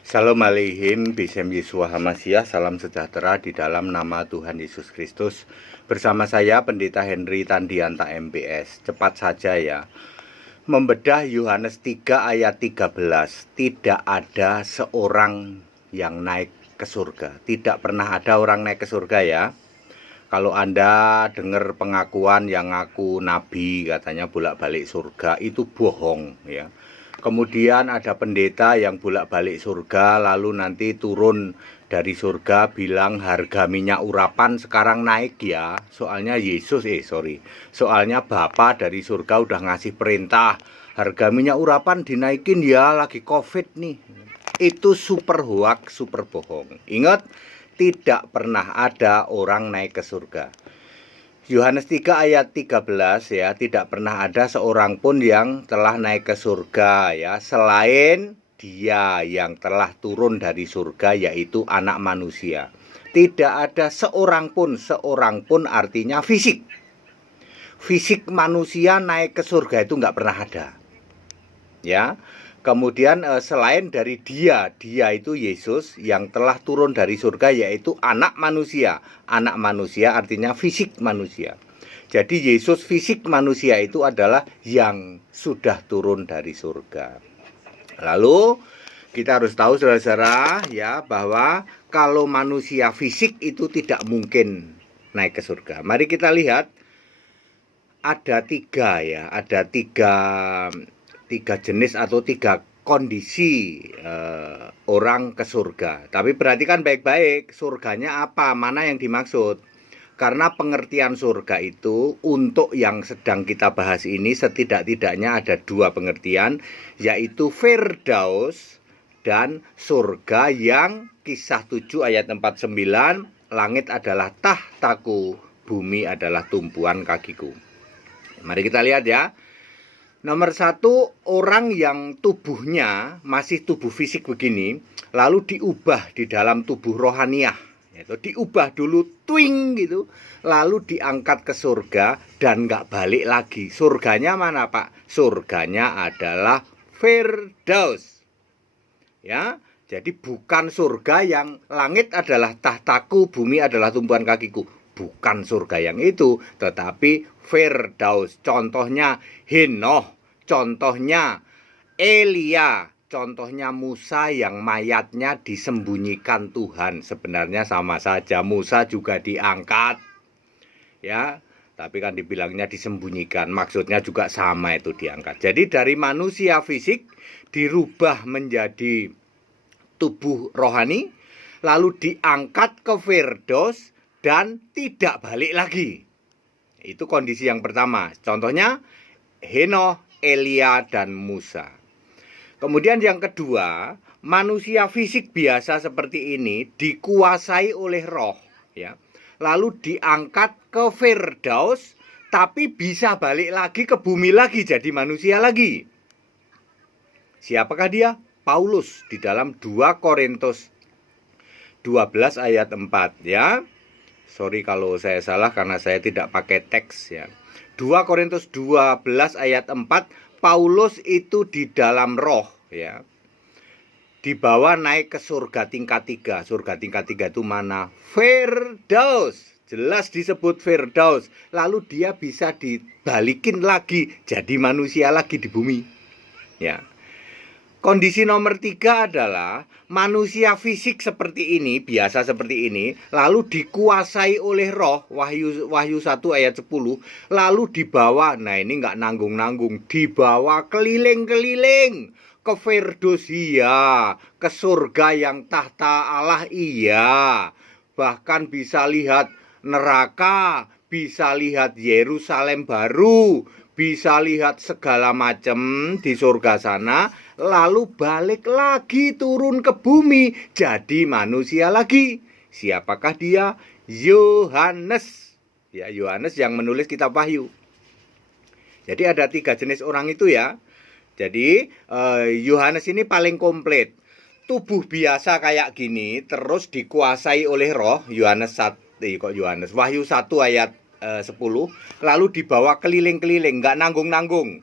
Shalom Aleihim, Bisem Yeshua Hamasyah, salam sejahtera di dalam nama Tuhan Yesus Kristus. Bersama saya Pendeta Henry Tandianta MPS. Cepat saja ya. Membedah Yohanes 3 ayat 13. Tidak ada seorang yang naik ke surga. Tidak pernah ada orang naik ke surga ya. Kalau Anda dengar pengakuan yang ngaku nabi katanya bolak-balik surga, itu bohong ya. Kemudian ada pendeta yang bolak-balik surga lalu nanti turun dari surga bilang harga minyak urapan sekarang naik ya. Soalnya Soalnya Bapa dari surga udah ngasih perintah harga minyak urapan dinaikin ya, lagi Covid nih. Itu super hoax, super bohong. Ingat, tidak pernah ada orang naik ke surga. Yohanes 3 ayat 13 ya, tidak pernah ada seorang pun yang telah naik ke surga ya, selain Dia yang telah turun dari surga, yaitu anak manusia. Tidak ada seorang pun artinya fisik. Fisik manusia naik ke surga itu nggak pernah ada. Ya. Kemudian selain dari dia itu Yesus yang telah turun dari surga, yaitu anak manusia. Anak manusia artinya fisik manusia. Jadi Yesus fisik manusia itu adalah yang sudah turun dari surga. Lalu kita harus tahu saudara-saudara ya, bahwa kalau manusia fisik itu tidak mungkin naik ke surga. Mari kita lihat, ada tiga jenis atau tiga kondisi orang ke surga. Tapi perhatikan baik-baik, surganya apa, mana yang dimaksud. Karena pengertian surga itu untuk yang sedang kita bahas ini setidak-tidaknya ada dua pengertian, yaitu Firdaus dan surga yang Kisah 7 ayat 49, langit adalah tahtaku, bumi adalah tumpuan kakiku. Mari kita lihat ya. Nomor satu, orang yang tubuhnya masih tubuh fisik begini, lalu diubah di dalam tubuh rohaniah, yaitu diubah dulu, twing gitu, lalu diangkat ke surga dan nggak balik lagi. Surganya mana Pak? Surganya adalah Firdaus. Ya, jadi bukan surga yang langit adalah tahtaku, bumi adalah tumpuan kakiku. Bukan surga yang itu, tetapi Firdaus. Contohnya Henoh, contohnya Elia, contohnya Musa yang mayatnya disembunyikan Tuhan. Sebenarnya sama saja, Musa juga diangkat ya, tapi kan dibilangnya disembunyikan, maksudnya juga sama, itu diangkat. Jadi dari manusia fisik dirubah menjadi tubuh rohani, lalu diangkat ke Firdaus dan tidak balik lagi. Itu kondisi yang pertama. Contohnya Henoh, Elia, dan Musa. Kemudian yang kedua, manusia fisik biasa seperti ini dikuasai oleh roh ya. Lalu diangkat ke Firdaus, tapi bisa balik lagi ke bumi lagi, jadi manusia lagi. Siapakah dia? Paulus di dalam 2 Korintus 12 ayat 4 ya. Sorry kalau saya salah karena saya tidak pakai teks ya. 2 Korintus 12 ayat 4, Paulus itu di dalam roh ya, dibawa naik ke surga tingkat 3. Surga tingkat 3 itu mana? Firdaus. Jelas disebut Firdaus. Lalu dia bisa dibalikin lagi jadi manusia lagi di bumi ya. Kondisi nomor 3 adalah manusia fisik seperti ini, biasa seperti ini, lalu dikuasai oleh roh, Wahyu 1 ayat 10, lalu dibawa, nah ini nggak nanggung-nanggung, dibawa keliling-keliling ke Firdaus iya, ke surga yang tahta Allah iya, bahkan bisa lihat neraka, bisa lihat Yerusalem baru, bisa lihat segala macam di surga sana, lalu balik lagi turun ke bumi jadi manusia lagi. Siapakah dia? Yohanes. Ya, Yohanes yang menulis kitab Wahyu. Jadi ada 3 jenis orang itu ya. Jadi Yohanes ini paling komplit. Tubuh biasa kayak gini terus dikuasai oleh roh, Wahyu 1 ayat 10, lalu dibawa keliling-keliling, nggak nanggung-nanggung.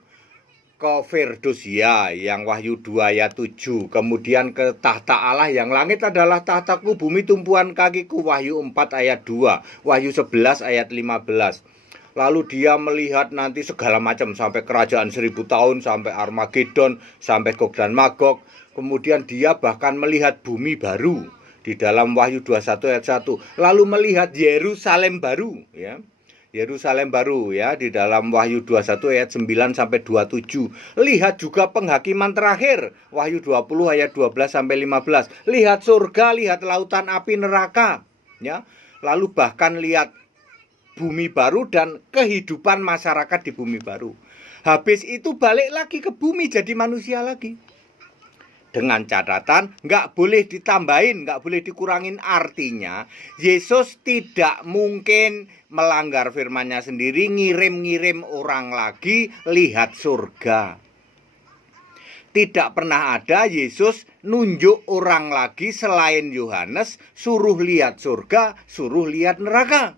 ke Firdaus ya, yang Wahyu 2 ayat 7. Kemudian ke tahta Allah, yang langit adalah tahtaku, bumi tumpuan kakiku, Wahyu 4 ayat 2. Wahyu 11 ayat 15. Lalu dia melihat nanti segala macam, sampai kerajaan 1000 tahun, sampai Armageddon, sampai Gog dan Magog. Kemudian dia bahkan melihat bumi baru di dalam Wahyu 21 ayat 1. Lalu melihat Yerusalem baru, ya. Yerusalem baru, ya, di dalam Wahyu 21 ayat 9 sampai 27. Lihat juga penghakiman terakhir, Wahyu 20 ayat 12 sampai 15. Lihat surga, lihat lautan api neraka, ya. Lalu bahkan lihat bumi baru dan kehidupan masyarakat di bumi baru. Habis itu balik lagi ke bumi jadi manusia lagi. Dengan catatan nggak boleh ditambahin, nggak boleh dikurangin. Artinya Yesus tidak mungkin melanggar firman-Nya sendiri, ngirim orang lagi lihat surga. Tidak pernah ada Yesus nunjuk orang lagi selain Yohanes, suruh lihat surga, suruh lihat neraka.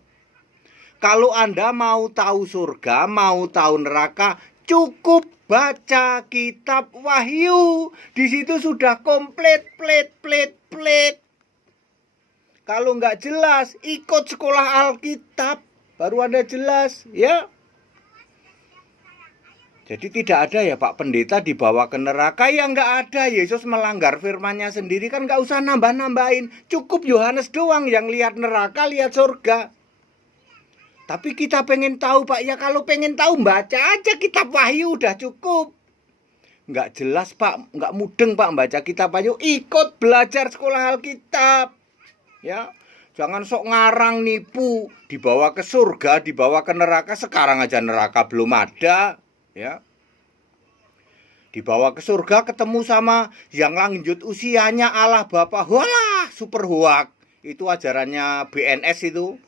Kalau Anda mau tahu surga, mau tahu neraka, cukup baca kitab Wahyu. Di situ sudah komplit, plit. Kalau nggak jelas, ikut sekolah Alkitab, baru Anda jelas, ya. Jadi tidak ada ya Pak Pendeta dibawa ke neraka, ya nggak ada. Yesus melanggar firman-Nya sendiri, kan nggak usah nambah-nambahin. Cukup Yohanes doang yang lihat neraka, lihat surga. Tapi kita pengen tahu Pak, ya kalau pengen tahu baca aja kitab Wahyu, udah cukup. Nggak jelas Pak, nggak mudeng Pak baca kitab Wahyu, ikut belajar sekolah Alkitab. Ya, jangan sok ngarang nipu, dibawa ke surga, dibawa ke neraka. Sekarang aja neraka belum ada, ya. Dibawa ke surga ketemu sama yang lanjut usianya Allah Bapa. Walah, super hoak. Itu ajarannya BNS itu.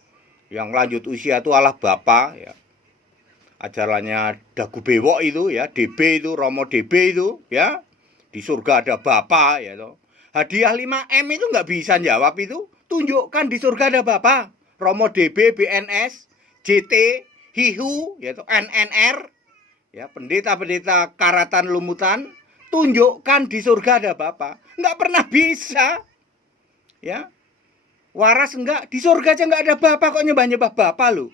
Yang lanjut usia itu Allah Bapa, ya. Ajarannya Dagu Bewok itu, ya, DB itu, Romo DB itu, ya. Di surga ada Bapa, ya toh. Hadiah 5M itu nggak bisa jawab itu. Tunjukkan di surga ada Bapa. Romo DB, BNS, JT, HIHU, ya toh, NNR, ya, pendeta-pendeta karatan lumutan, tunjukkan di surga ada Bapa. Nggak pernah bisa, ya. Waras enggak, di surga aja enggak ada Bapa, kok nyembah-nyembah Bapa lu.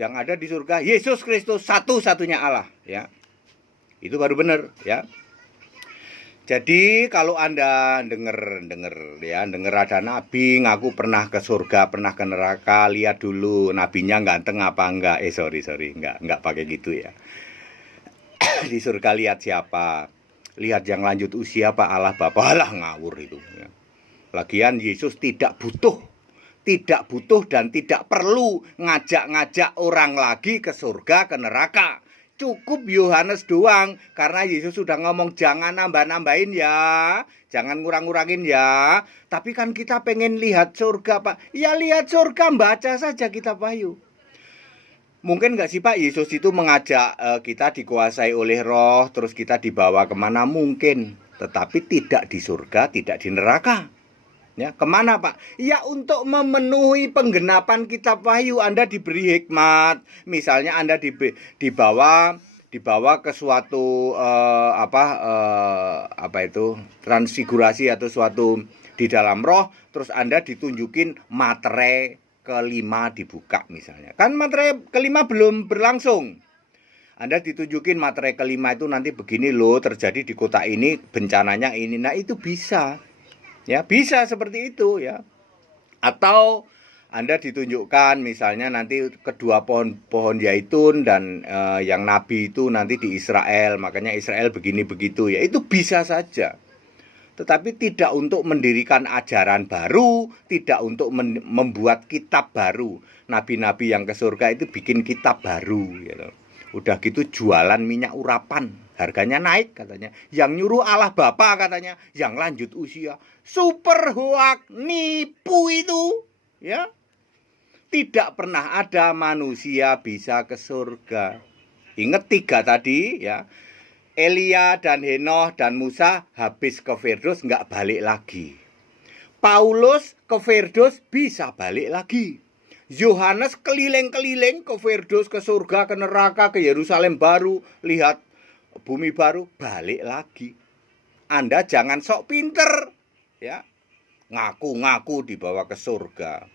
Yang ada di surga Yesus Kristus, satu-satunya Allah, ya. Itu baru benar, ya. Jadi kalau Anda denger ada nabi ngaku pernah ke surga, pernah ke neraka, lihat dulu nabinya ganteng apa enggak. Sorry, enggak pakai gitu ya. Di surga lihat siapa? Lihat yang lanjut usia Pak, Allah Bapa. Alah, ngawur itu, ya. Lagian Yesus tidak butuh dan tidak perlu ngajak-ngajak orang lagi ke surga, ke neraka. Cukup Yohanes doang, karena Yesus sudah ngomong jangan nambah-nambahin ya, jangan ngurang-ngurangin ya. Tapi kan kita pengen lihat surga Pak. Ya lihat surga, baca saja kitab Wahyu. Mungkin nggak sih Pak, Yesus itu mengajak kita dikuasai oleh roh, terus kita dibawa kemana? Mungkin, tetapi tidak di surga, tidak di neraka. Ya, kemana Pak? Ya untuk memenuhi penggenapan kitab Wahyu. Anda diberi hikmat. Misalnya Anda dibawa ke suatu transfigurasi atau suatu di dalam roh, terus Anda ditunjukin materai kelima dibuka misalnya. Kan materai kelima belum berlangsung. Anda ditunjukin materai kelima itu nanti begini loh, terjadi di kota ini, bencananya ini. Nah, itu bisa. Ya, bisa seperti itu, ya. Atau Anda ditunjukkan misalnya nanti kedua pohon zaitun dan yang nabi itu nanti di Israel, makanya Israel begini begitu, ya. Itu bisa saja. Tetapi tidak untuk mendirikan ajaran baru, tidak untuk membuat kitab baru. Nabi-nabi yang ke surga itu bikin kitab baru, gitu. Udah gitu jualan minyak urapan, harganya naik katanya. Yang nyuruh Allah Bapa katanya, yang lanjut usia. Super hoak, nipu itu, ya. Tidak pernah ada manusia bisa ke surga. Ingat 3 tadi, ya. Elia dan Henoh dan Musa habis ke Firdaus nggak balik lagi. Paulus ke Firdaus bisa balik lagi. Yohanes keliling-keliling ke Firdaus, ke surga, ke neraka, ke Yerusalem baru, lihat bumi baru, balik lagi. Anda jangan sok pinter, ya. Ngaku-ngaku dibawa ke surga.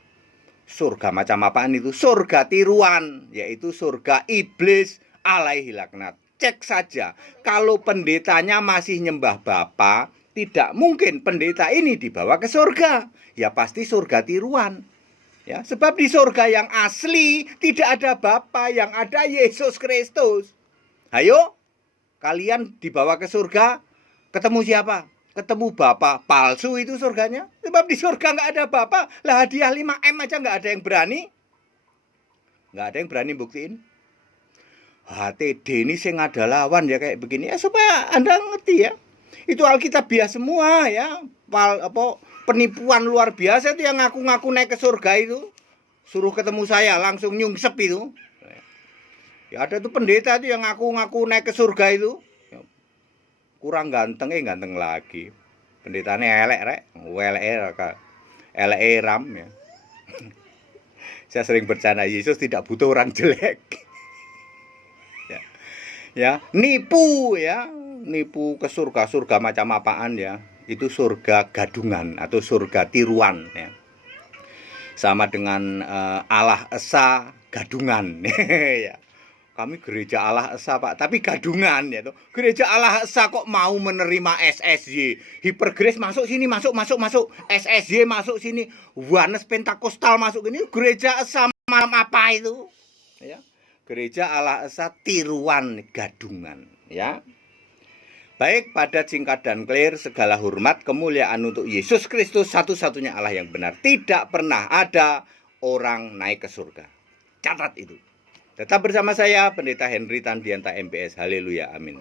Surga macam apaan itu? Surga tiruan, yaitu surga iblis alaihi laknat. Cek saja, kalau pendetanya masih nyembah Bapa, tidak mungkin pendeta ini dibawa ke surga. Ya pasti surga tiruan. Ya, sebab di surga yang asli tidak ada Bapa, yang ada Yesus Kristus. Ayo, kalian dibawa ke surga, ketemu siapa? Ketemu Bapa. Palsu itu surganya. Sebab di surga nggak ada Bapa. Lah hadiah 5M aja nggak ada yang berani. Nggak ada yang berani buktiin. HTD ini sing ada lawan ya kayak begini. Ya supaya Anda ngerti ya. Itu Alkitabiah semua ya. Penipuan luar biasa itu yang ngaku-ngaku naik ke surga itu. Suruh ketemu saya langsung nyungsep itu. Ya ada tuh pendeta itu yang ngaku-ngaku naik ke surga itu. Kurang ganteng ganteng lagi. Pendetanya elek rek, elek ram ya. Saya sering bercanda, Yesus tidak butuh orang jelek. Ya, nipu ya, nipu ke surga macam apaan ya. Itu surga gadungan atau surga tiruan ya. Sama dengan Allah Esa gadungan ya. Kami gereja Allah Esa Pak, tapi gadungan ya tuh. Gereja Allah Esa kok mau menerima SSY. Hipergrace masuk sini, masuk. SSY masuk sini. Wanes Pentakostal masuk ini. Gereja Esa malam apa itu? Ya. Gereja Allah Esa tiruan gadungan ya. Baik, pada singkat dan clear, segala hormat kemuliaan untuk Yesus Kristus, satu-satunya Allah yang benar. Tidak pernah ada orang naik ke surga. Catat itu. Tetap bersama saya, Pendeta Henry Tandianta MPS. Haleluya, amin.